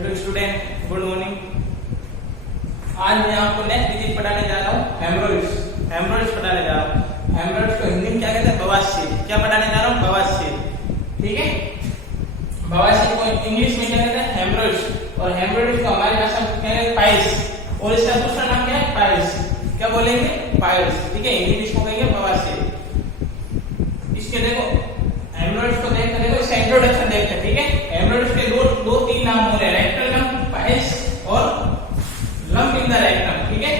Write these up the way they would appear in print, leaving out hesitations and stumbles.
Hello student, good morning. आज मैं आपको नेक्स्ट डिजीज पढ़ाने जा रहा हूँ, हेमरोइड्स। हेमरोइड्स पढ़ाने जा रहा हूँ। हेमरोइड्स को हिंदी में क्या कहते हैं? बवासीर। क्या पढ़ाने जा रहा हूँ? बवासीर। ठीक है, बवासीर को इंग्लिश में क्या कहते हैं? हेमरोइड्स। और हेमरोइड्स को हमारी भाषा में क्या कहते हैं? पाइल्स। और इसका दूसरा नाम क्या है? पाइल्स। क्या बोलेंगे? पाइल्स। ठीक है, हिंदी में इसको कहेंगे बवासीर। इसके देखो हेमरोइड्स को देखते देखो, इसका इंट्रोडक्शन देखते हैं। ठीक है, हेमरोइड्स के दो तीन नाम हो रहे हैं, रेक्टल लंप, पाइल्स और लंप इन द रेक्टम। ठीक है,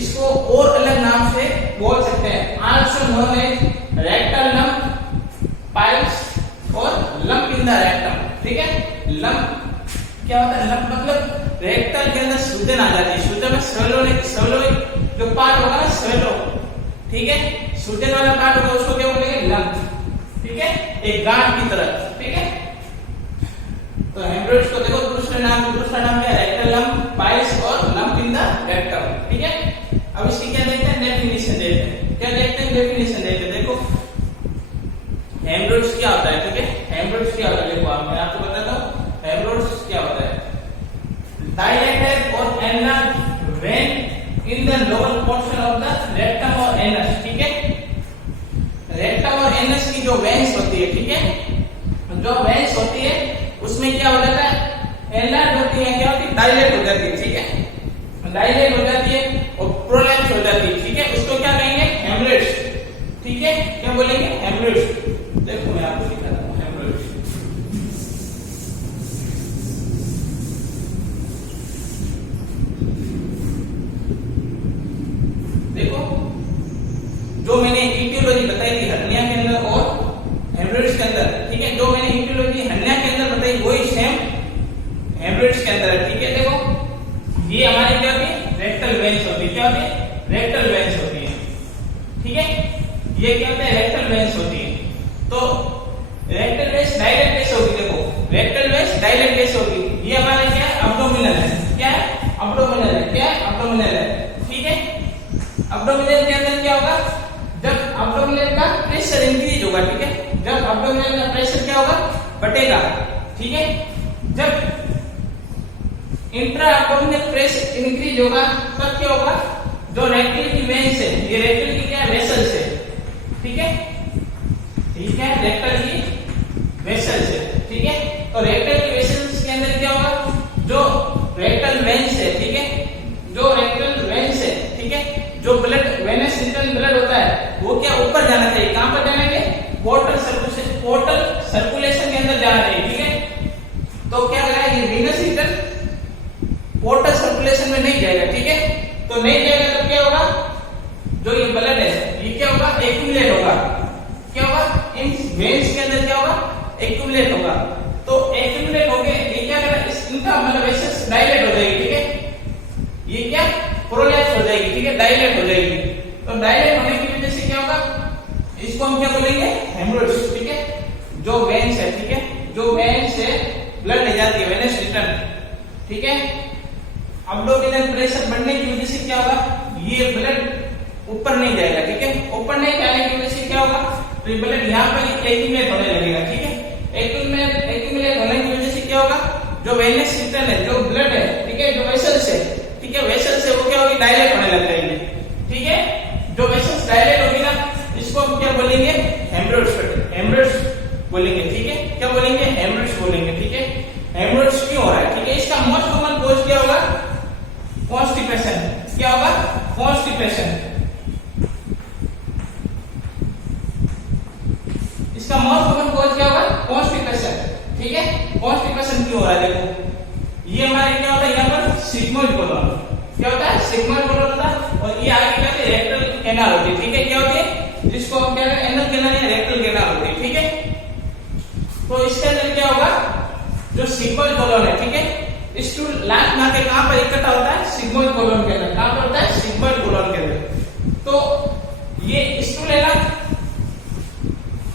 इसको और अलग नाम से बोल सकते हैं, also known as rectal lump, piles और लंप इन द रेक्टम। ठीक है, लंप क्या होता है? लंप मतलब रेक्टल के अंदर सूजन आ जाती है। सूजन में स्वेलो जो पार्ट होगा ना, स्वेलो। ठीक है, सूजन वाला पार्ट होगा उसको क्या बोलेंगे? लंप। ठीक है, एक गांठ की तरह। ठीक है, तो हेमरोइड्स को देखो दूसरा नाम क्या है? रेक्टल लंप, पाइल्स और लंप इन द रेक्टम। ठीक है, अब इसकी क्या देखते हैं? डेफिनेशन देखते हैं। क्या देखते हैं? डेफिनेशन देखते हैं। देखो हेमरोइड्स क्या होता है? ठीक है, हेमरोइड्स क्या होता है? देखो मैं आपको बताता हूँ हेमरोइड्स क्या होता है। डायलेटेड और enlarged when in the lower portion of the rectum और एनस। ठीक है, रेक्टम और एनस की जो वेन्स होती है, ठीक है, जो वेन्स होती है उसमें क्या हो जाता है? एनलार्ज होती है, क्या होती है? डायलेट हो जाती है। ठीक है, डायलेट हो जाती है और प्रोलैप्स हो जाती है। ठीक है, उसको क्या कहेंगे? हेमरेज। ठीक है, क्या बोलेंगे? हेमरेज। देखो मैं आपको दिखाता हूँ हेमरेज। देखो जो मैंने इटियोलॉजी बताई थी हर्निया के अंदर और हेमरेज के अंदर, ठीक है, जो मैंने इटियोलॉजी हर्निया के अंदर बताई वही सेम हेमरेज के अंदर है। ठीक है, देखो ये हमारी क्या होती है? रेक्टल वेन्स होती है। क्या होती है? रेक्टल वेन्स होती है। ठीक है, ये क्या होता है? रेक्टल वेन्स होती है। तो रेक्टल वेन्स डायलेट कैसे होगी? देखो रेक्टल वेन्स डायलेट कैसे होगी? ये हमारे क्या है? अब्डोमिनल है। क्या है? अब्डोमिनल है। क्या है? अब्डोमिनल है। ठीक है, अब्डोमिनल के अंदर क्या होगा? जब अब्डोमिनल का प्रेशर इंक्रीज होगा, ठीक है, जब अब्डोमिनल का प्रेशर क्या होगा? बढ़ेगा। ठीक है, जब इंट्रा अब्डोमिनल प्रेशर इंक्रीज होगा तब क्या होगा? जो रेक्टल की वेन्स है, ये रेक्टल की क्या? वेसल्स है। ठीक है, ठीक है, रेक्टल की वेसल्स है। ठीक है, तो रेक्टल की वेसल्स के अंदर क्या होगा? जो रेक्टल वेन्स है, ठीक है, जो रेक्टल वेन्स है, ठीक है, जो ब्लड वेनस इंटरनल ब्लड होता है वो क्या ऊपर जाना चाहिए? कहां पर जाना चाहिए? पोर्टल सर्कुलेशन के अंदर जाना चाहिए। ठीक है, तो क्या करेगा? ये वेनस इंटरनल पोर्टल सर्कुलेशन में नहीं जाएगा। ठीक है, तो नहीं जाएगा तो क्या होगा? जो ये ब्लड है ये क्या होगा? एक्यूमुलेट होगा। क्या होगा? इन वेन्स के अंदर क्या होगा? एक्यूमुलेट होगा। तो एक्यूमुलेट होके ये क्या करेगा? इनका मतलब वेसल्स डायलेट हो जाएगी। ठीक है, ये क्या? प्रोलैप्स हो जाएगी। ठीक है, डायलेट हो जाएगी। तो डायलेट होने की वजह से क्या होगा? इसको हम क्या बोलेंगे? हेमरोइड्स। ठीक है, जो वेन्स है, ठीक है, जो वेन्स से ब्लड ले जाती है, वेनस रिटर्न। ठीक है, अब्डोमिनल प्रेशर बढ़ने की वजह से क्या होगा? ये ब्लड ऊपर नहीं जाएगा। ठीक है, ऊपर नहीं जाने की वजह से क्या होगा? तो ये ब्लड यहाँ पर एक्यूमुलेट होने लगेगा। ठीक है, एक्यूमुलेट होने की वजह से क्या होगा? जो वेनस रिटर्न है, जो ब्लड है, ठीक है, जो वेसल्स है, ठीक है, वेसल्स से वो क्या होगी? डायलेट होने लग जाएगी। ठीक है, जो वेसल्स डायलेट होगी ना, इसको हम क्या बोलेंगे? हेमरोइड्स। हेमरोइड्स बोलेंगे। ठीक है, क्या बोलेंगे? हेमरोइड्स बोलेंगे। ठीक है, हेमरोइड्स क्यों हो रहा है? ठीक है, इसका मोस्ट कॉमन कॉज क्या होगा? कॉन्स्टिपेशन। क्या होगा? कॉन्स्टिपेशन। इसका मोस्ट कॉमन कॉज क्या होगा? कॉन्स्टिपेशन। ठीक है, कॉन्स्टिपेशन क्यों हो रहा है? देखो ये हमारे क्या होता है? यहाँ पर सिग्मोइड कोलन। क्या होता है? सिग्मोइड कोलन होता है। और ये आगे क्या होती है? रेक्टल कैनाल होती है। ठीक है, क्या होती है? जिसको हम क्या कहते हैं? एनल कैनाल या रेक्टल कैनाल होती है। ठीक है, तो इसके अंदर क्या होगा? जो सिग्मोइड कोलन है, ठीक है, स्टूल लास्ट में आके कहां पर इकट्ठा होता है? सिग्मोइड कोलन के अंदर। कहां पर होता है? सिग्मोइड कोलन के अंदर। तो ये स्टूल है ना,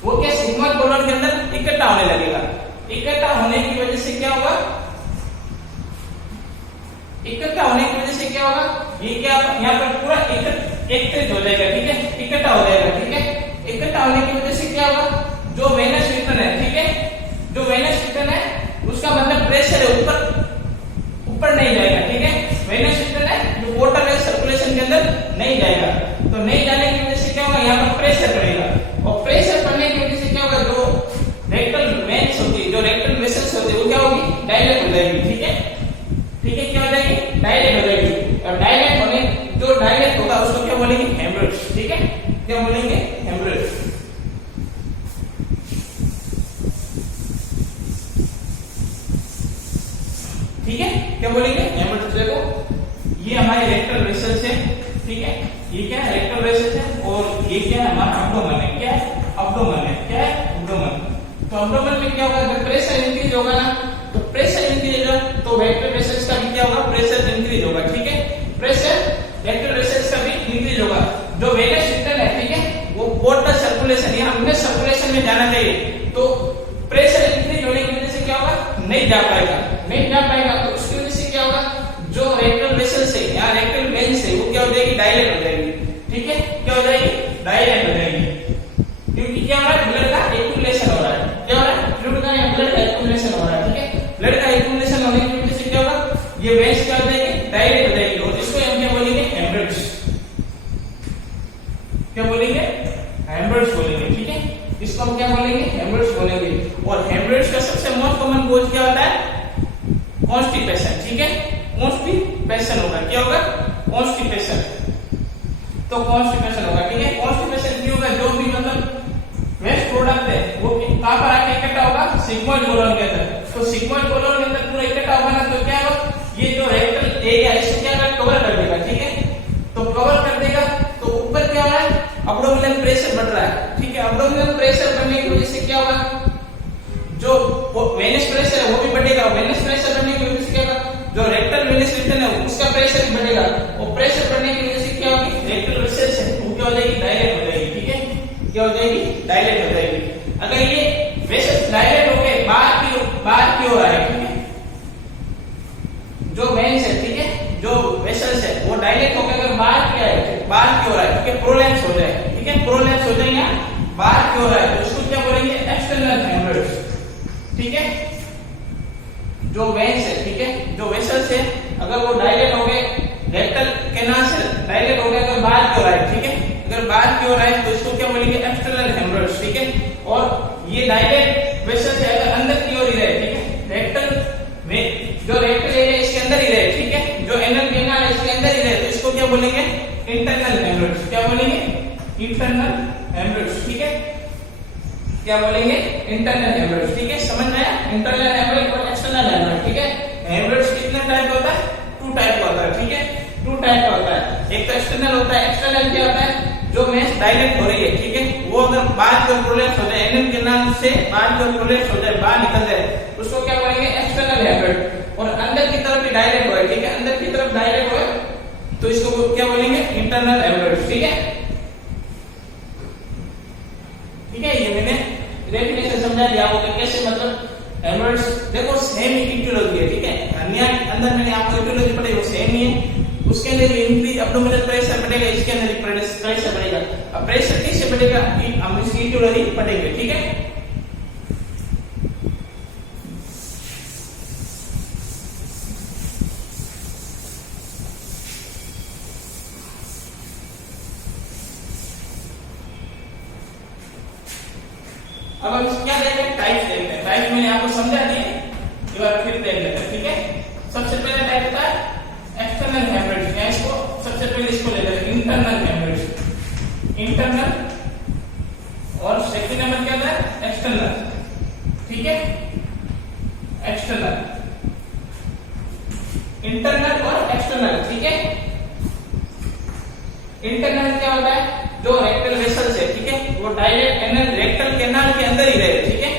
वो क्या सिग्मोइड कोलन के अंदर इकट्ठा होने लगेगा। इकट्ठा होने की वजह से क्या होगा? इकट्ठा होने की वजह से क्या होगा? ये क्या यहाँ पर पूरा एकत्रित हो जाएगा। ठीक है, इकट्ठा हो जाएगा। ठीक है, इकट्ठा होने की वजह से क्या होगा? जो वेनस रिटर्न है, ठीक है, जो वेनस रिटर्न है उसका मतलब प्रेशर है ऊपर नहीं जाएगा। तो नहीं जाने की वजह से क्या होगा, यहाँ पर प्रेशर पड़ेगा, और प्रेशर पड़ने की वजह से क्या होगा, जो रेक्टल वेन्स होती है, जो रेक्टल वेसल्स होती है, वो क्या होगी, डायलेट हो जाएगी। ठीक है, ठीक है, क्या हो जाएगी, डायलेट हो जाएगी। और डायलेट होने, जो डायलेट होगा उसको क्या बोलेंगे, हेमरेज। ठीक है, क्या बोलेंगे, हेमरेज। ठीक है, क्या बोलेंगे, हेमरेज। देखो ये हमारे रेक्टल वेसल्स है, ठीक है, ये क्या है, रेक्टल वेसल्स है, और ये क्या है, हमारा अब्डोमेन है। क्या है, अब्डोमेन है, क्या है, अब्डोमेन। तो अब्डोमेन में क्या होगा, जब प्रेशर इंक्रीज होगा ना, तो प्रेशर इंक्रीज होगा तो रेक्टल वेसल्स का भी क्या होगा, प्रेशर इंक्रीज होगा। ठीक है, प्रेशर रेक्टल वेसल्स का भी इंक्रीज होगा। जो वेनस सिस्टम है, ठीक है, वो पोर्टल सर्कुलेशन या हमने सर्कुलेशन में जाना चाहिए, तो प्रेशर इंक्रीज होने की वजह से क्या होगा, नहीं जा पाएगा, नहीं जा पाएगा। तो उसकी वजह से क्या होगा, जो रेक्टल वेसल्स है या रेक्टल वेन्स है, वो क्या हो जाएगी, डायलेट हो जाएगी। ठीक है, क्या हो जाएगी, डायलेट हो जाएगी, क्योंकि क्या हो रहा है, ब्लड का एक्यूमुलेशन हो रहा है। क्या हो रहा है, फ्लूइड का या ब्लड का एक्यूमुलेशन हो रहा है। ठीक है, ब्लड का एक्यूमुलेशन होने की वजह से क्या होगा, ये वेन्स क्या हो जाएगी, डायलेट हो जाएगी, और इसको हम क्या बोलेंगे, हेमरेज। क्या बोलेंगे, हेमरेज बोलेंगे। ठीक है, इसको हम क्या बोलेंगे, हेमरेज बोलेंगे। और हेमरेज का सबसे मोस्ट कॉमन कॉज क्या होता है, कॉन्स्टिपेशन। ठीक है, कॉन्स्टिपेशन होगा। क्या होगा, कॉन्स्टिपेशन। तो कॉन्स्टिपेशन होगा। ठीक है, कॉन्स्टिपेशन क्यों होगा, जो भी मतलब वेस्ट प्रोडक्ट है वो कहां पर आके इकट्ठा होगा, सिग्मोइड कोलन के अंदर। तो सिग्मोइड कोलन के अंदर पूरा इकट्ठा होगा ना, तो क्या होगा, ये जो रेक्टल एरिया इसको क्या कर, कवर कर देगा। ठीक है, तो कवर कर देगा, तो ऊपर क्या हो रहा है, अब्डोमिनल प्रेशर बढ़ रहा है। ठीक है, अब्डोमिनल प्रेशर बढ़ने की वजह से क्या होगा, जो वेनस प्रेशर है वो भी बढ़ेगा। वेनस प्रेशर बढ़ने की वजह से क्या होगा, जो रेक्टल वेनस रिटर्न है उसका प्रेशर भी बढ़ेगा, और प्रेशर बढ़ने की वजह से क्या होगी, रेक्टल वेसल्स है वो क्या हो जाएगी, डायलेट हो जाएगी। ठीक है, क्या हो जाएगी, डायलेट हो जाएगी। अगर ये वेसल्स डायलेट हो गए, बाहर की ओर आए, ठीक है, जो वेन्स है, ठीक है, जो वेसल्स है वो डायलेट होकर अगर बाहर की ओर आए, ठीक है, प्रोलैप्स हो जाए। ठीक है, प्रोलैप्स हो जाए या बाहर की ओर आए, तो इसको क्या बोलेंगे, एक्सटर्नल हेमरेज। ठीक है, जो वेन्स है, ठीक है, जो वेसल्स है, अगर वो डायलेट हो गए, रेक्टल कैनाल से डायलेट हो गए, अगर बाहर की ओर आए, ठीक है, अगर बाहर की ओर आए तो इसको क्या बोलेंगे, एक्सटर्नल हेमरेज। ठीक है, और ये डायलेट वेसल्स है अगर अंदर की ओर ही रहे, ठीक है, रेक्टल में जो रेक्टल एरिया इसके अंदर ही रहे, ठीक है, जो एनल कैनाल है इसके अंदर ही रहे, तो इसको क्या बोलेंगे, इंटरनल हेमरेज। क्या बोलेंगे, इंटरनल हेमरेज। ठीक है, क्या बोलेंगे, इंटरनल हेमरेज। ठीक है, समझ में आया, इंटरनल हेमरेज और एक्सटर्नल हेमरेज। ठीक है, हेमरेज कितने टाइप होता है, 2 टाइप का होता है। ठीक है, 2 टाइप का होता है। एक तो एक्सटर्नल होता है। एक्सटर्नल क्या होता है, जो वेन्स डायलेट हो रही है, ठीक है, वो अगर बाहर की ओर प्रोलैप्स हो जाए, एनल कैनाल से बाहर की ओर प्रोलैप्स हो जाए, बाहर निकल जाए, उसको क्या बोलेंगे, एक्सटर्नल हेमरेज। और अंदर की तरफ भी डायलेट हो, ठीक है, अंदर की तरफ डायलेट हो, तो इसको क्या बोलेंगे, इंटरनल हेमरेज। ठीक है, ठीक है, ये मैंने डेफिनेशन समझा दिया आपको कैसे, मतलब हेमरेज देखो सेम इटियोलॉजी है। ठीक है, हर्निया के अंदर मैंने आपको इटियोलॉजी पढ़ाई, वो सेम ही है। उसके अंदर इंक्रीज अब्डोमिनल प्रेशर बढ़ेगा, इसके अंदर प्रेशर बढ़ेगा। अब प्रेशर कैसे बढ़ेगा, हम इसकी इटियोलॉजी पढ़ेंगे। ठीक है, अब हम क्या देखते हैं, टाइप्स देखते हैं। टाइप मैंने आपको समझा दिए, एक बार फिर देख लेते हैं। ठीक है, सबसे पहला टाइप होता है एक्सटर्नल हेमरेज, या इसको सबसे पहले इसको ले लेते हैं इंटरनल हेमरेज, इंटरनल, और सेकंड नंबर क्या था, एक्सटर्नल। ठीक है, एक्सटर्नल, इंटरनल और एक्सटर्नल। ठीक है, इंटरनल क्या होता है, जो रेक्टल वेसल्स है, ठीक है, वो डायलेट एनल रेक्टल कैनाल के अंदर ही रहे। ठीक है,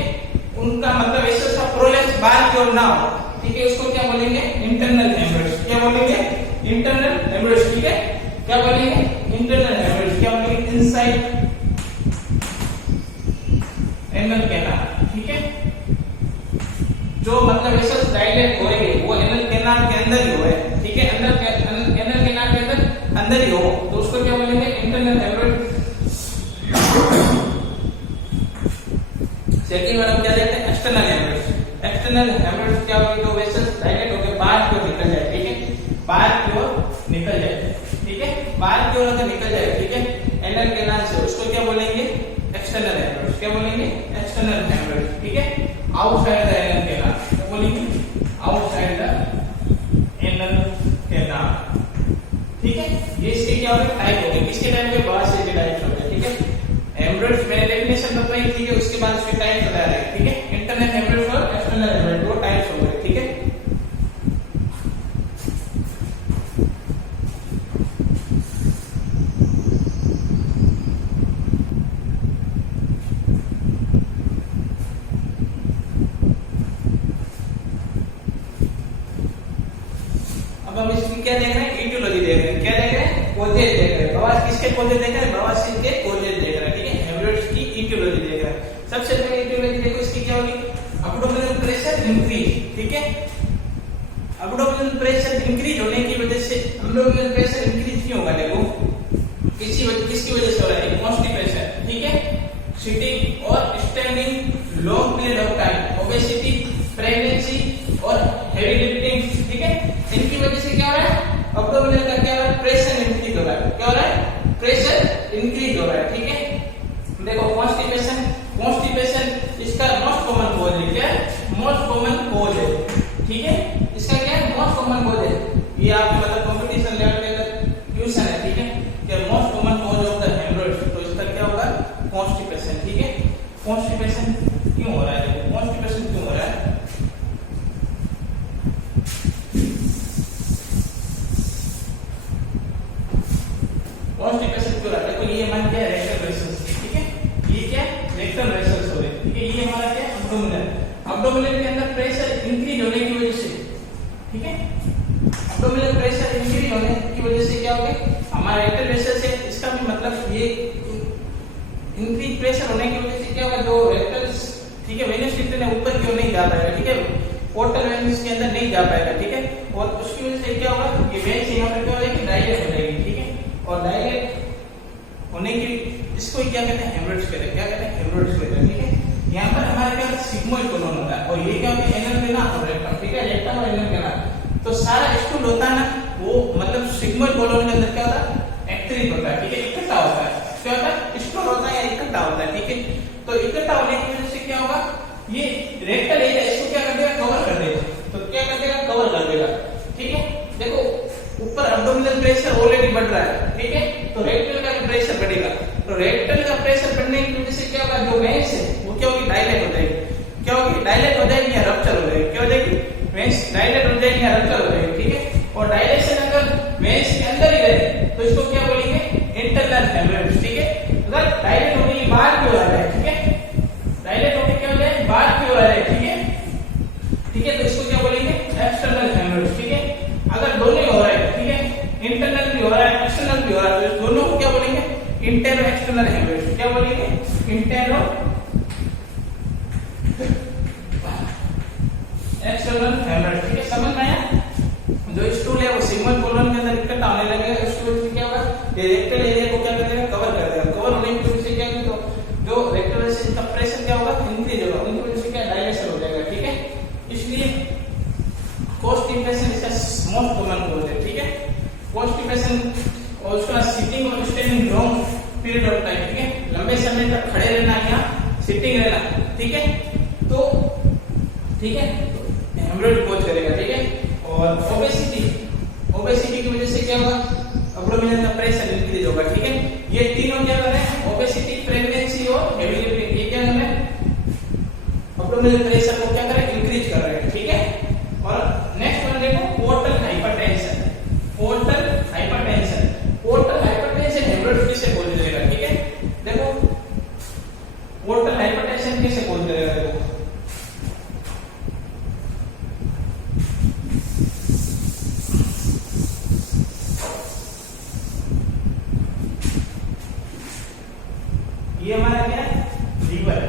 उनका मतलब वेसल्स का प्रोलैप्स बाहर की ओर ना हो। ठीक है, उसको क्या बोलेंगे, इंटरनल हेमरेज। क्या बोलेंगे, इंटरनल हेमरेज। ठीक है, क्या बोलेंगे, इंटरनल हेमरेज। क्या बोलेंगे, इनसाइड एनल कैनाल। ठीक है, जो मतलब वेसल्स डायलेट हो रही है वो एनल कैनाल के अंदर ही हो है। ठीक है, अंदर एनल कैनाल के अंदर ही हो, तो उसको क्या बोलेंगे, इंटरनल हेमरेज। सेकंड वन हम क्या देखते हैं, एक्सटर्नल हेमरेज। एक्सटर्नल हेमरेज क्या होगी, जो वेसल्स डायलेट होकर बाहर की ओर निकल जाए। ठीक है, बाहर की ओर निकल जाए। ठीक है, बाहर की ओर अगर निकल जाए, ठीक है, एनल कैनाल से, उसको क्या बोलेंगे? External haemorrhage. क्या बोलेंगे? एक्सटर्नल हेमरेज, ठीक है, आउटसाइड द एनल कैनाल। क्या बोलेंगे? आउटसाइड द एनल कैनाल, ठीक है। ये इसके क्या हो गए? टाइप हो गए। किसके टाइप के? बवासीर के टाइप हो गए, ठीक है। हेमरेज मैंने डेफिनेशन बताई, ठीक है, उसके बाद उसके टाइप बता रहे हैं, ठीक है। इंटरनल हेमरेज और एक्सटर्नल हेमरेज दो टाइप्स हो गए, ठीक है। अब हम इसकी क्या देख रहे हैं? ईटियोलॉजी देख रहे हैं। क्या देख रहे हैं? कोजेज देख रहे हैं। बवासीर किसके कोजेज देख रहे हैं? बवासीर के कोजेज देख रहे हैं, ठीक है। हेमरेज की ईटियोलॉजी देख रहे हैं। सबसे पहले ईटियोलॉजी देखो, इसकी क्या होगी? अब्डोमिनल प्रेशर इंक्रीज, ठीक है। अब्डोमिनल प्रेशर इंक्रीज होने की वजह से, अब्डोमिनल प्रेशर इंक्रीज क्यों होगा? देखो किसकी वजह से हो रहा है? कॉन्स्टिपेशन, ठीक है, सिटिंग और standing long period of time, obesity, pregnancy और हेवी लिफ्टिंग, ठीक है। इनकी वजह से क्या हो रहा है? अब्डोमिनल का क्या हो रहा है? प्रेशर इंक्रीज हो रहा है। क्या हो रहा है? प्रेशर इंक्रीज हो रहा है, ठीक है। देखो कॉन्स्टिपेशन, कॉन्स्टिपेशन इसका मोस्ट कॉमन कॉज है। क्या है? मोस्ट कॉमन कॉज है, ठीक है। इसका क्या है? मोस्ट कॉमन कॉज है। ये आपके मतलब कंपटीशन लेवल पे क्वेश्चन है, ठीक है, कि most common cause of the haemorrhage, तो इसका क्या होगा? कॉन्स्टिपेशन, ठीक है। कॉन्स्टिपेशन क्यों हो रहा है? देखो कॉन्स्टिपेशन क्यों हो रहा है? कॉन्स्टिपेशन क्यों हो रहा है? देखो ये हमारे क्या है? रेक्टल वेसल्स, ठीक है। ये क्या? रेक्टल वेसल्स हो रहे हैं, ठीक है। ये हमारा क्या? अब्डोमिनल, अब्डोमिनल के अंदर प्रेशर इंक्रीज होने की वजह से, ठीक है, अब्डोमिनल प्रेशर इंक्रीज होने की वजह से क्या हो गया? हमारा रेक्टल वेसल से, इसका भी मतलब ये इंक्रीज प्रेशर होने की वजह से क्या होगा? जो रेक्टल्स, ठीक है, वेनस लिफ्ट है ऊपर की ओर नहीं जा पाएगा, ठीक है, पोर्टल वेन्स के अंदर नहीं जा पाएगा, ठीक है। और उसकी वजह से क्या होगा? ये वेन्स यहाँ पर क्या हो जाएगी? डायलेट हो जाएगी, ठीक है। और डायलेट होने की, इसको क्या कहते हैं? हेमरेज कहते हैं। क्या कहते हैं? हेमरेज कहते हैं, ठीक है। यहाँ पर हमारे क्या सिग्मोइड कोलन होता है, और ये क्या होता है? एनल कैनाल और रेक्टम, ठीक है, रेक्टम और एनल कैनाल। तो सारा स्टूल होता है ना, वो मतलब सिग्मोइड कोलन के अंदर क्या होता है? एक्टिव होता है, ठीक है, इकट्ठा होता है। क्या होता है? स्टूल होता है या इकट्ठा होता है, ठीक है। तो इकट्ठा होने की वजह से क्या होगा? ये रेक्टल एरिया इसको क्या कर देगा? कवर कर देगा। तो क्या कर देगा? कवर कर देगा, ठीक है। देखो ऊपर अब्डोमिनल प्रेशर ऑलरेडी बढ़ रहा है, ठीक है, तो रेक्टल का भी प्रेशर बढ़ेगा। तो रेक्टल का प्रेशर बढ़ने की वजह से क्या होगा? जो वेन्स है वो क्या होगी? डायलेट हो जाएगी। क्या होगी? डायलेट हो जाएगी या रप्चर हो जाएगी। क्या हो जाएगी? वेन्स डायलेट हो जाएगी या रप्चर हो जाएगी, ठीक है। और डायलेशन अगर वेन्स के अंदर ही रहे तो इसको क्या बोलेंगे? इंटरनल हेमरेज, ठीक है। अगर डायलेट होने की बाहर की ओर आ जाए, ठीक है, डायलेट होने क्या हो जाए? बाहर की ओर आ जाए, ठीक है, ठीक है, तो इसको क्या बोलेंगे? एक्सटर्नल हेमरेज, ठीक है। अगर दोनों हो रहा है, ठीक है, इंटरनल भी हो रहा है, एक्सटर्नल भी हो रहा है, तो दोनों को क्या बोलेंगे? इंटरनो एक्सटर्नल हेमरेज। क्या बोलेंगे? इंटरनो एक्सटर्नल हेमरेज, ठीक है। समझ में आया? जो स्टूल है वो सिग्मोइड कोलन के अंदर इकट्ठा होने लगेगा, उसकी वजह से क्या होगा? ये रेक्टल एरिया को क्या कर देगा? कवर कर देगा। कवर होने की वजह से क्या होगा? तो जो रेक्टल वेसल का प्रेशर क्या होगा? इंक्रीज होगा, उनकी वजह से क्या? डायलेशन हो जाएगा, ठीक है। इसलिए कॉन्स्टिपेशन इसका मोस्ट कॉमन कॉज है, ठीक है। कॉन्स्टिपेशन और उसका सिटिंग और standing long period of time, ठीक है, लंबे समय तक खड़े रहना या सिटिंग रहना, ठीक है, तो ठीक है, हेमरेज कॉज करेगा, ठीक है। और ओबेसिटी, ओबेसिटी की वजह से क्या होगा? अब्डोमिनल का प्रेशर इंक्रीज होगा, ठीक है। ये तीनों क्या कर रहे हैं? ओबेसिटी, प्रेगनेंसी और हेवी लिफ्टिंग, ये क्या कर रहे हैं? अब्डोमिनल प्रेशर को क्या कर रहे हैं? इंक्रीज कर रहे हैं, ठीक है। और नेक्स्ट वन देखो, portal hypertension. Portal hypertension, portal hypertension haemorrhage किसे बोल देगा, ठीक है। देखो पोर्टल हाइपरटेंशन किसे बोल देगा? देखो ये हमारा क्या है? लीवर है।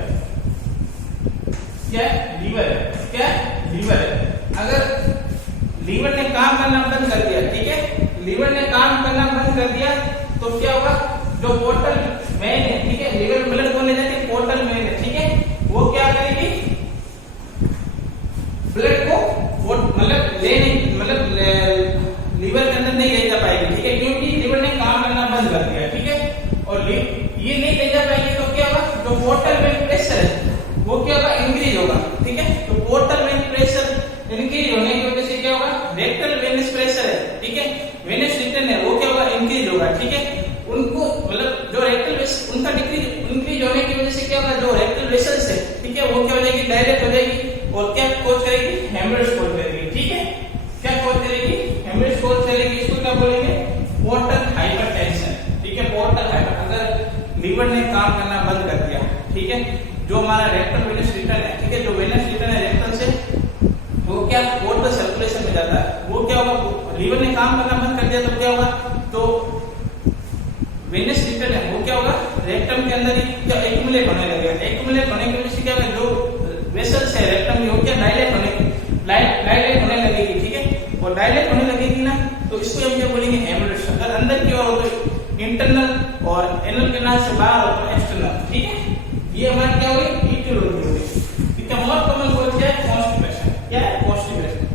क्या है? लीवर है। क्या है? लीवर है। अगर लीवर ने काम करना बंद कर दिया, ठीक है, लीवर ने काम करना बंद कर दिया तो क्या होगा? जो पोर्टल वेन है, ठीक है, लीवर में ब्लड बोलने जाते हैं, पोर्टल वेन है, ठीक है, वो क्या करेगी? जो पोर्टल वेन प्रेशर है वो क्या होगा, इंक्रीज होगा। ठीक है, तो पोर्टल वेन प्रेशर इंक्रीज होने की वजह से क्या होगा, रेक्टल वेनस प्रेशर है, ठीक है, वेनस रिटर्न है, वो क्या होगा, इंक्रीज होगा। ठीक है, उनको मतलब जो रेक्टल उनका इंक्रीज होने की वजह से क्या होगा, जो रेक्टल वेसल्स है, ठीक है, वो क्या हो जाएगी, डायलेट हो जाएगी और क्या कॉज करेगी, हेमरेज कॉज करेगी। ठीक है, क्या कॉज करेगी, हेमरेज कॉज करेगी। इसको क्या बोलेंगे, पोर्टल हाइपरटेंशन। ठीक है, पोर्टल हाइपर, अगर लीवर ने काम करना बंद कर दिया, ठीक है, जो हमारा रेक्टल वेनस रिटर्न है, ठीक है, जो वेनस रिटर्न है रेक्टल से वो क्या पोर्टल सर्कुलेशन में जाता है, वो क्या होगा, लीवर ने काम करना बंद कर दिया तो क्या होगा, तो वेनस रिटर्न है वो क्या होगा, रेक्टम के अंदर ही क्या एक्यूमुलेट होने लगेगा। एक्यूमुलेट होने की वजह से क्या होगा, जो वेसल्स है रेक्टम में वो क्या डायलेट होने लगेगी। ठीक है, और डायलेट होने लगेगी ना, तो इसको हम क्या बोलेंगे, हेमरेज। अगर अंदर की ओर हो तो इंटरनल और एनल कैनाल से बाहर हो तो एक्सटर्नल। ठीक है, ये हमारी क्या हुई, ईटियोलॉजी हुई। ठीक है, मोस्ट कॉमन कॉज क्या है, कॉन्स्टिपेशन। क्या है, कॉन्स्टिपेशन।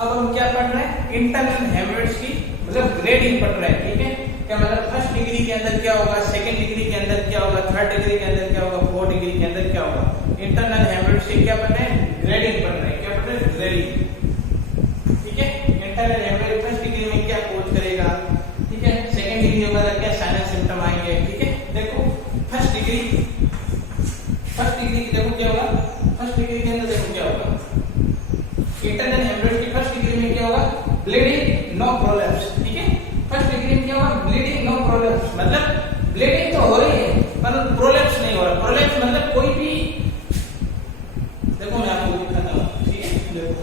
अब हम क्या पढ़ रहे हैं, इंटरनल हेमरेज की मतलब ग्रेडिंग पढ़ रहे हैं। ठीक है, क्या मतलब फर्स्ट डिग्री के अंदर क्या होगा, सेकंड डिग्री के अंदर क्या होगा, थर्ड डिग्री के अंदर क्या होगा, फोर्थ डिग्री के अंदर क्या होगा। इंटरनल हेमरेज से क्या पढ़ रहे हैं, ग्रेडिंग पढ़ रहे हैं। क्या पढ़ रहे हैं, ग्रेडिंग। ठीक है, इंटरनल हेमरेज फर्स्ट डिग्री में क्या कॉज करेगा, ठीक है, सेकंड डिग्री होगा क्या साइनस सिम्टम आएंगे। ठीक है, देखो फर्स्ट डिग्री देखो क्या होगा, फर्स्ट डिग्री के अंदर देखो क्या होगा, इंटरनल हेमरेज की फर्स्ट डिग्री में क्या होगा, ब्लीडिंग नो प्रोलैप्स। ठीक है, फर्स्ट डिग्री में क्या होगा, ब्लीडिंग नो प्रोलैप्स, मतलब ब्लीडिंग तो हो रही है पर प्रोलैप्स नहीं हो रहा। प्रोलैप्स मतलब कोई भी, देखो मैं आपको दिखाता हूं। ठीक है, देखो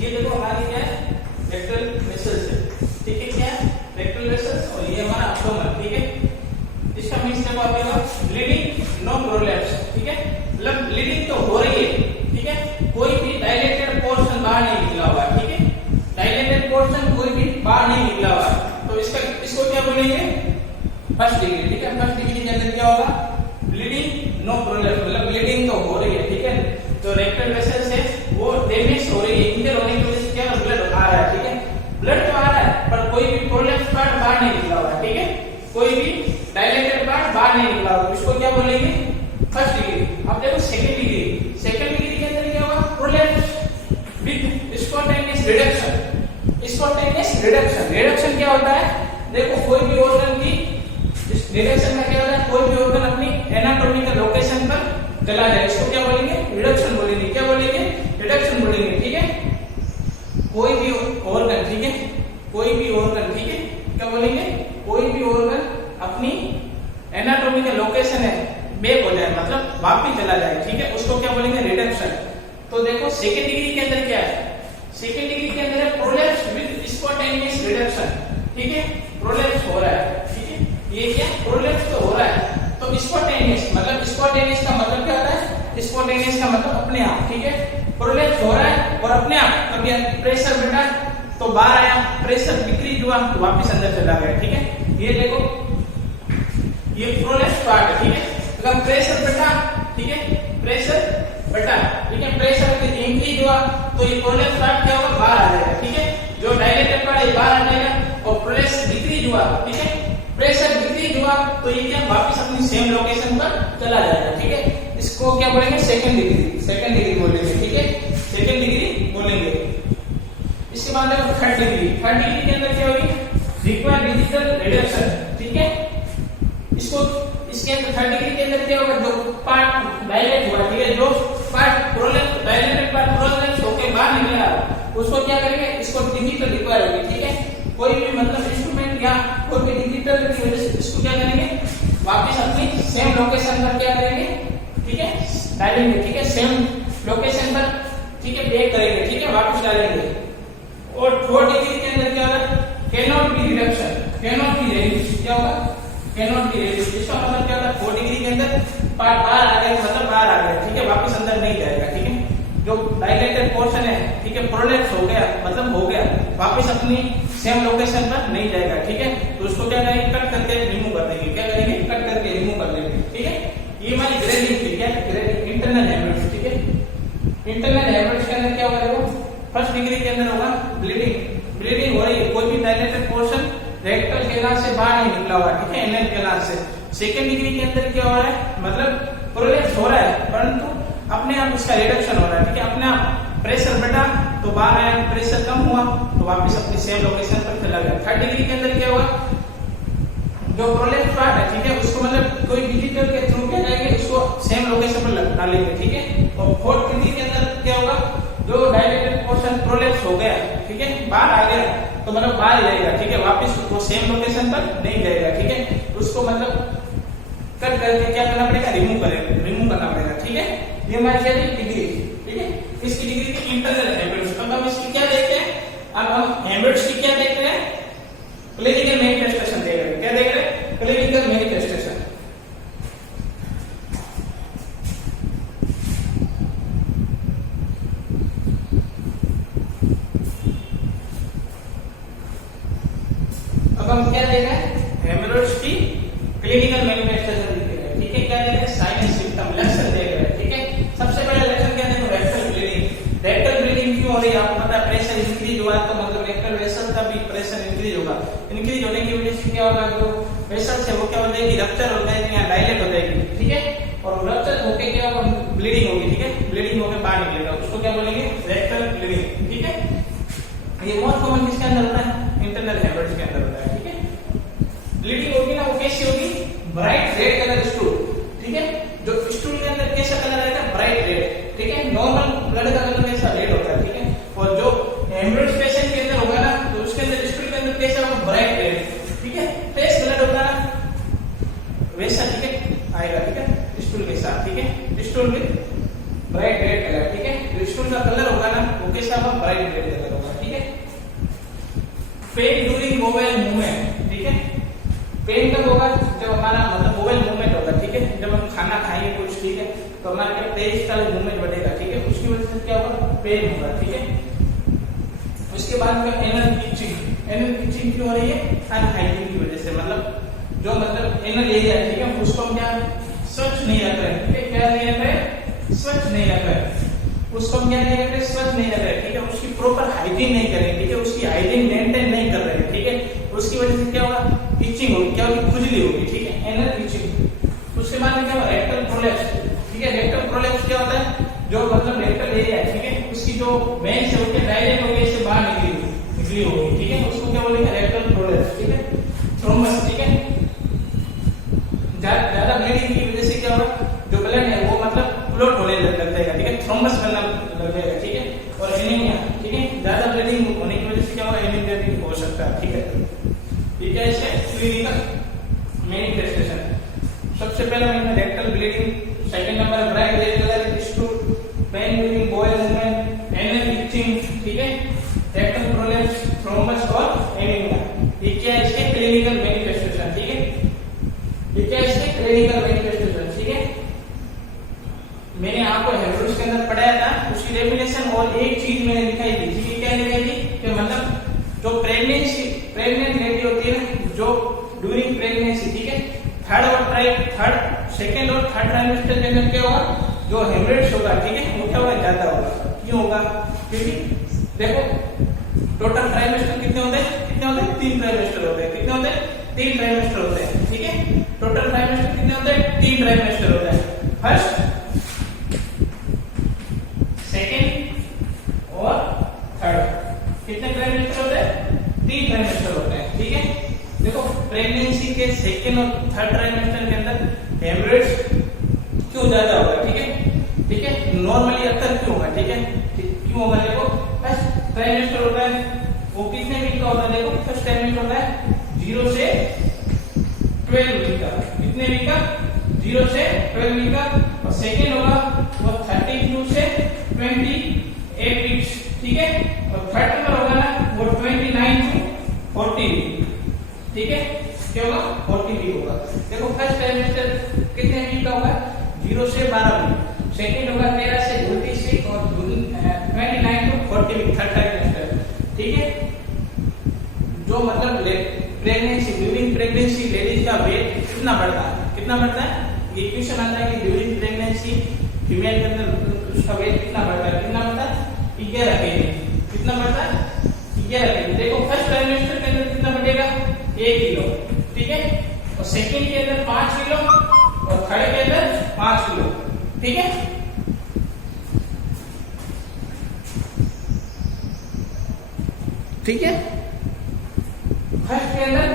ये देखो हमारी क्या है, रेक्टल वेसल्स है। ठीक है, क्या है, रेक्टल वेसल्स, और ये हमारा एब्डोमेन। ठीक है, इसका मीन्स देखो आप क्या, ब्लीडिंग नो प्रोलैप्स। ठीक है, मतलब ब्लीडिंग तो हो रही है। ठीक है, कोई भी डायलेटेड पोर्शन बाहर नहीं निकला हुआ। ठीक है, डायलेटेड पोर्शन कोई भी बाहर नहीं निकला हुआ, तो इसको क्या बोलेंगे, फर्स्ट डिग्री। ठीक है, फर्स्ट डिग्री के अंदर क्या होगा, ब्लीडिंग नो प्रोलैप्स, मतलब ब्लीडिंग तो हो रही है। ठीक है, जो रेक्टल वेसल्स है वो डैमेज हो रही है, इंजर होने की वजह से क्या ब्लड आ रहा है। ठीक है, ब्लड तो आ रहा है पर कोई भी प्रोलैप्स पार्ट बाहर नहीं निकला हुआ। ठीक है, कोई भी डायलेटेड पार्ट बाहर नहीं निकला हुआ, इसको क्या बोलेंगे, फर्स्ट डिग्री। अब देखो सेकंड डिग्री के अंदर क्या होगा, prolapse with spontaneous reduction. Reduction क्या होता है, देखो कोई भी ऑर्गन की रिडक्शन में क्या होता है, कोई भी ऑर्गन अपनी एनाटॉमिकल लोकेशन पर चला जाए, इसको क्या बोलेंगे, रिडक्शन बोलेंगे। क्या बोलेंगे, रिडक्शन बोलेंगे। ठीक है, कोई भी ऑर्गन, ठीक है, कोई भी ऑर्गन, ठीक है, क्या बोलेंगे, कोई भी ऑर्गन अपनी एनाटॉमिकल लोकेशन है बैक हो जाए, मतलब वापस चला जाए। ठीक है, उसको क्या बोलेंगे, रिडक्शन। तो देखो सेकंड डिग्री के अंदर क्या है, सेकंड डिग्री के अंदर है प्रोलैप्स विद स्पॉन्टेनियस रिडक्शन। ठीक है, प्रोलैप्स हो रहा है। ठीक है, ये क्या, प्रोलैप्स तो हो रहा है, तो स्पॉन्टेनियस मतलब, स्पॉन्टेनियस का मतलब क्या होता है, स्पॉन्टेनियस का मतलब अपने आप। ठीक है, प्रोलैप्स हो रहा है और अपने आप, कभी प्रेशर बढ़ा तो बाहर आया, प्रेशर डिक्रीज हुआ तो वापस अंदर चला गया। ठीक है, ये देखो ये प्रोलैप्स पार्ट है। ठीक है, अगर प्रेशर बढ़ा, ठीक है, प्रेशर बढ़ा, ठीक है, प्रेशर इंक्रीज हुआ तो ये प्रोलैप्स पार्ट क्या होगा, बाहर आ जाएगा। ठीक है, जो डायलेटेड पार्ट है बाहर आ जाएगा, और प्रेशर डिक्रीज हुआ, ठीक है, प्रेशर डिक्रीज हुआ तो ये क्या वापस अपनी सेम लोकेशन पर चला जाएगा। ठीक है, इसको क्या बोलेंगे, सेकंड डिग्री बोलेंगे। ठीक है, सेकंड डिग्री बोलेंगे। इसके बाद देखो थर्ड डिग्री के अंदर क्या होगी, रिक्वायर्ड डिजिटल रिडक्शन। ठीक है, इसके अंदर थर्ड डिग्री के अंदर क्या होगा, जो पार्ट डायलेट हुआ, ठीक है, जो part prolapse, dilated part prolapse होकर बाहर निकला उसको क्या करेंगे, इसको डिजिटल रिक्वायर होगी। ठीक है, कोई भी मतलब इंस्ट्रूमेंट या कोई भी डिजिटल की वजह से इसको क्या करेंगे, वापस अपनी सेम लोकेशन पर क्या करेंगे, ठीक है, डालेंगे। ठीक है, सेम लोकेशन पर, ठीक है, बैक करेंगे। ठीक है, वापस डालेंगे। और फोर्थ डिग्री के अंदर क्या होगा, cannot be reduction, cannot be reduce. क्या होगा, कैनॉट बी रिड्यूस। इसका मतलब क्या होता है, फोर्थ डिग्री के अंदर पार्ट बाहर आ गया, मतलब बाहर आ गया। ठीक है, वापस अंदर नहीं जाएगा। ठीक है, जो डायलेटेड पोर्शन है, ठीक है, प्रोलैप्स हो गया, मतलब हो गया, वापस अपनी सेम लोकेशन पर नहीं जाएगा, ठीक है। तो उसको क्या करेंगे, कट करके रिमूव कर देंगे, क्या करेंगे, कट करके रिमूव कर देंगे, ठीक है। ये हमारी ग्रेडिंग थी, क्या ग्रेडिंग, इंटरनल हेमरेज, ठीक है। इंटरनल हेमरेज के अंदर क्या होगा, देखो फर्स्ट डिग्री के अंदर होगा ब्लीडिंग, ब्लीडिंग हो रही है, कोई भी डायलेटेड पोर्शन रेक्टल कैनाल से बाहर नहीं निकला हुआ, ठीक है, एनएल कैनाल से। सेकंड डिग्री के अंदर क्या हो रहा है, मतलब प्रोलैप्स हो रहा है, परंतु अपने आप उसका रिडक्शन हो रहा है, ठीक है। अपने आप प्रेशर बढ़ा तो बाहर आया, प्रेशर कम हुआ तो वापस अपनी सेम लोकेशन पर चला गया। थर्ड डिग्री के अंदर क्या होगा, जो प्रोलैप्स पार्ट है, ठीक है, उसको मतलब कोई डिजिटल के थ्रू क्या करेंगे, उसको सेम लोकेशन पर डालेंगे, ठीक है। और फोर्थ डिग्री के अंदर क्या होगा, जो डायलेटेड पोर्शन प्रोलैप्स हो गया, ठीक है, बाहर आ गया तो मतलब बाहर जाएगा, ठीक है, वापस वो सेम लोकेशन पर नहीं जाएगा, ठीक है। उसको मतलब कट करके क्या करना पड़ेगा, रिमूव करना पड़ेगा, ठीक है। ये हमारी क्या थी, डिग्री, ठीक है। इसकी डिग्री थी इंटरनल हेमरेज। अब हम इसकी क्या देखते हैं, अब हम हेमरेज की क्या देख रहे हैं, क्लिनिकल मैनिफेस्टेशन देख रहे हैं, क्या देख रहे हैं, क्लिनिकल मैनिफेस्टेशन। अब हम क्या देख रहे हैं, हेमरेज की क्लिनिकल मैनिफेस्टेशन देख रहे हैं, ठीक है। क्या देख रहे हैं, साइन एंड सिम्टम, लक्षण देख रहे हैं, ठीक है। सबसे पहला लक्षण क्या देखो, रेक्टल ब्लीडिंग। रेक्टल ब्लीडिंग क्यों हो रही है, आपको पता है, प्रेशर इंक्रीज हुआ तो मतलब रेक्टल वेसल का भी प्रेशर इंक्रीज होगा। इंक्रीज होने की वजह से क्या होगा, जो वेसल से वो क्या हो जाएगी, रप्चर हो जाएगी या डायलेट हो जाएगी, ठीक है। और रप्चर होके क्या होगा, ब्लीडिंग होगी, ठीक है, ब्लीडिंग होकर बाहर निकलेगा, उसको क्या बोलेंगे, रेक्टल ब्लीडिंग, ठीक है। ये मोस्ट कॉमन किसके अंदर होता है, इंटरनल हेमरेज के अंदर होता है, ठीक है। ब्लीडिंग होगी ना, वो कैसी होगी, ब्राइट रेड कलर स्टूल, ठीक है। जो स्टूल के अंदर कैसा कलर आएगा, ब्राइट रेड, ठीक है। नॉर्मल ब्लड का कलर कैसा, रेड होता है, ठीक है। और जो हेमरेज पेशेंट के अंदर होगा ना, तो उसके अंदर स्टूल के अंदर कैसा होगा, ब्राइट रेड, ठीक है। फ्रेश ब्लड होता है वैसा, ठीक है, आएगा, ठीक है, स्टूल के साथ, ठीक है, stool with bright red colour, ठीक है। जो स्टूल का कलर होगा ना, वो कैसा होगा, ब्राइट रेड कलर होगा, ठीक है। पेन ड्यूरिंग मोबाइल मूवमेंट, ठीक है। पेन कब होगा, जब हमारा मतलब मोबाइल मूवमेंट होगा, ठीक है। जब हम खाना खाएंगे कुछ, ठीक है, तो हमारे क्या पेट का मूवमेंट बढ़ेगा, ठीक है, उसकी वजह से क्या होगा, पेन होगा, ठीक है। उसके बाद में एनल इचिंग, एनल इचिंग क्यों हो रही है, अनहाइजीन की वजह से, मतलब जो मतलब एनल एरिया है, ठीक है, उसको हम क्या स्वच्छ नहीं रख रहे, ठीक है, क्या नहीं रख रहे, स्वच्छ नहीं रख रहे, उसको हम क्या नहीं रख रहे, स्वच्छ नहीं रख रहे, ठीक है। उसकी प्रॉपर हाइजीन नहीं कर रहे, ठीक है, उसकी हाइजीन मेंटेन नहीं कर रहे, ठीक है। उसकी वजह से क्या होगा, इचिंग होगी, क्या होगी, खुजली होगी, ठीक है, एनल इचिंग। उसके बाद में क्या होगा, रेक्टल प्रोलैप्स, ठीक है। रेक्टल प्रोलैप्स क्या होता है, जो मतलब रेक्टल एरिया है, ठीक है, उसकी जो वेंस है वो डायलेट होगी, इससे बाहर निकली होगी, ठीक है, उसको क्या बोलेंगे, रेक्टल प्रोलैप्स, ठीक है। थ्रोम्बस, ठीक है, ज्यादा ब्लीडिंग की वजह से क्या होगा, जो ब्लड है वो मतलब क्लॉट होने लग जाएगा, ठीक है, थ्रोम्बस बनना लग जाएगा, ठीक है। और एनीमिया, ठीक है, ज्यादा ब्लीडिंग होने की वजह से क्या होगा, एनीमिया भी हो सकता है, ठीक है। ठीक है, इससे क्लिनिकल मैनिफेस्टेशन। सबसे पहला मैंने rectal bleeding, second number bright red colour stool, pain during bowel movement, anal itching, ठीक है, रेक्टल प्रोलैप्स, थ्रोम्बस और एनीमिया। ये क्या है, इसके क्लिनिकल मैनिफेस्टेशन, ठीक है। ये क्या है, इसके क्लिनिकल मैनिफेस्टेशन, ठीक है। मैंने आपको हेमरेज के अंदर पढ़ाया था, उसकी डेफिनेशन और एक चीज मैंने दिखाई थी, ठीक है, क्या दिखाई थी, कि मतलब जो प्रेग्नेंट लेडी होती है ना, जो ड्यूरिंग प्रेगनेंसी, ठीक है, सेकंड और थर्ड ट्राइमेस्टर के अंदर क्या होगा, जो हेमरेज होगा, ठीक है, वो क्या होगा, ज्यादा होगा। क्यों होगा, क्योंकि देखो टोटल ट्राइमेस्टर कितने होते हैं, 3 ट्राइमेस्टर होते हैं, कितने होते हैं, 3 ट्राइमेस्टर होते हैं, ठीक है। टोटल ट्राइमेस्टर कितने होते हैं, 3 ट्राइमेस्टर होते हैं, फर्स्ट, सेकंड और थर्ड। कितने ट्राइमेस्टर होते हैं, 3 ट्राइमेस्टर होते हैं, ठीक है। देखो प्रेगनेंसी के सेकंड और थर्ड ट्राइमेस्टर के अंदर हेमरेज क्यों ज्यादा होगा, ठीक है, ठीक है, नॉर्मली अक्सर क्यों होगा, ठीक है, क्यों होगा, देखो फर्स्ट ट्राइमेस्टर होता है वो कितने वीक का होता है, देखो फर्स्ट ट्राइमेस्टर होता है 0 से 12 वीक का, कितने वीक का, 0 से 12 वीक का। और सेकंड होगा वो 32 से 28 वीक्स, ठीक है। और थर्ड नंबर होगा ना वो 29 to 40 वीक, ठीक है, क्या होगा, 40 वीक होगा। देखो फर्स्ट ट्राइमेस्टर कितने वीक का होगा, 0 से 12 वीक, सेकंड होगा 13 से 29 वीक और 29 to 40 वीक थर्ड ट्राइमेस्टर, ठीक है। जो मतलब प्रेगनेंसी, ड्यूरिंग प्रेगनेंसी लेडीज का वेट कितना बढ़ता है, कितना बढ़ता है। ये क्वेश्चन आता है कि ड्यूरिंग प्रेगनेंसी फीमेल के अंदर उसका वेट कितना बढ़ता है, कितना बढ़ता है 11 kg, कितना बढ़ता है 11 kg। देखो फर्स्ट ट्राइमेस्टर के अंदर कितना बढ़ेगा 1 किलो, ठीक है, और सेकंड के अंदर 5 किलो और थर्ड के अंदर 5 किलो, ठीक है। ठीक है, फर्स्ट के अंदर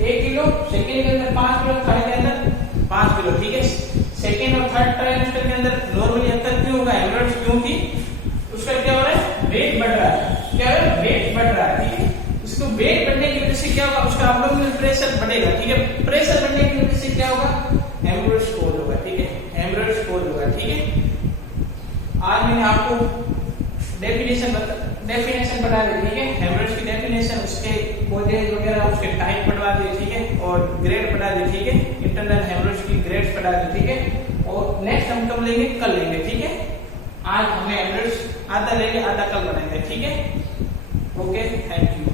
1 किलो, सेकंड के अंदर 5 किलो, थर्ड के अंदर 5 किलो, ठीक है। सेकंड और थर्ड ट्राइमेस्टर के अंदर नॉर्मली अंतर क्यों होगा हेमरेज, क्योंकि उसका क्या हो रहा है वेट बढ़ रहा है, क्या है वेट बढ़ रहा है, ठीक है। उसको वेट बढ़ने की वजह से क्या होगा, उसका एब्डोमिनल प्रेशर बढ़ेगा, ठीक है। प्रेशर बढ़ने की वजह से क्या होगा हेमरेज कोज होगा, ठीक है, हेमरेज कोज होगा, ठीक है। आज मैंने आपको डेफिनेशन बता दी, ठीक है, हेमरेज की डेफिनेशन, उसके कॉजेज वगैरह, उसके टाइप पढ़वा दिए, ठीक है, और ग्रेड पढ़ा दिए, ठीक है, इंटरनल हेमरेज की ग्रेड्स पढ़ा दिए, ठीक है। और नेक्स्ट हम कब लेंगे, कल लेंगे, ठीक है। आज हमें हेमरेज आधा लेंगे, आधा कल बनाएंगे, ठीक है। Okay, thank you.